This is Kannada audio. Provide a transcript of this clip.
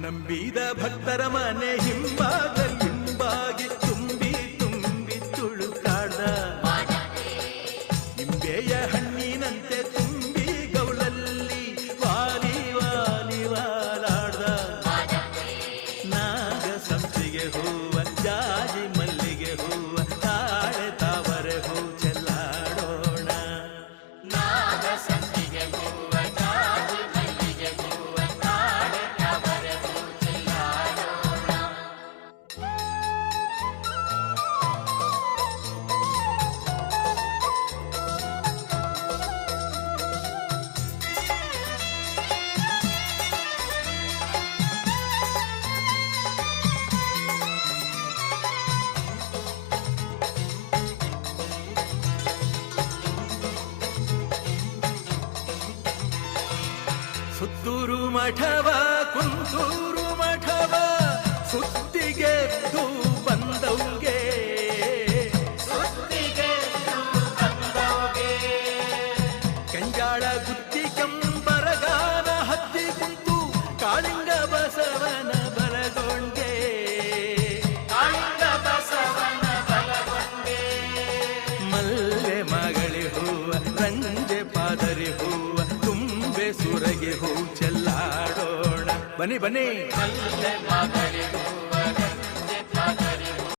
ನಂಬಿದ ಭಕ್ತರ ಮನೆ ಹಿಂಬಾಗಿ ತುಂಬಿ ತುಂಬಿ ತುಳುಕಾಡ ನಿಂಬೆಯ ಹಣ್ಣಿನಂತೆ ತುಂಬಿ ಗೌಳಲ್ಲಿ ವಾಲಿ ವಾಲಿ ವಾಲಾಡ್ದ ನಾಗ ಸಂಪಿಗೆ ಹೂವ ಜಾಜಿ ಮಲ್ಲಿಗೆ ಹೂವ ತಾಳೆ ತಾವರೆ ಹೂ ಚೆಲ್ಲಾಡೋಣ ನಾಗ ಸಂಪಿಗೆ ಹೂವ ಜಾಜಿ ಮಲ್ಲಿಗೆ ಹೂವ ತಾಳೆ ತಾವರೆ ಹೂ ಚೆಲ್ಲಾಡೋಣ. ಸುತ್ತೂರು ಮಠವ ಕುಂತೂರು ಮಠವ ಸುತ್ತಿಗೆದ್ದು ಬಂದವ್ಗೆ ಸುತ್ತಿಗೆ ಬಂದವ್ಗೆ ಕಂಜಾಳ ಗುತ್ತಿ ಕಂಬರಗಾನ ಹತ್ತಿ ಕುಂತು ಕಾಳಿಂಗ ಬಸವನ ಬಲಗೊಂಡೆ ಕಾಳಿಂಗ ಬಸವನ ಬಲಗೊಂಡೆ ಮಲ್ಲೆ ಮಗಳಿ ಹೂವ ರಂಜೆ ಪಾದರಿ ಹೂವ ತುಂಬೆ ಸುರಗಿ ಹೂ ಚೆಲ್ಲಾಡೋಣ ಬನ್ನಿ ಬನ್ನಿ ಮಲ್ಲೆ ಮಗಳಿ ಹೂವ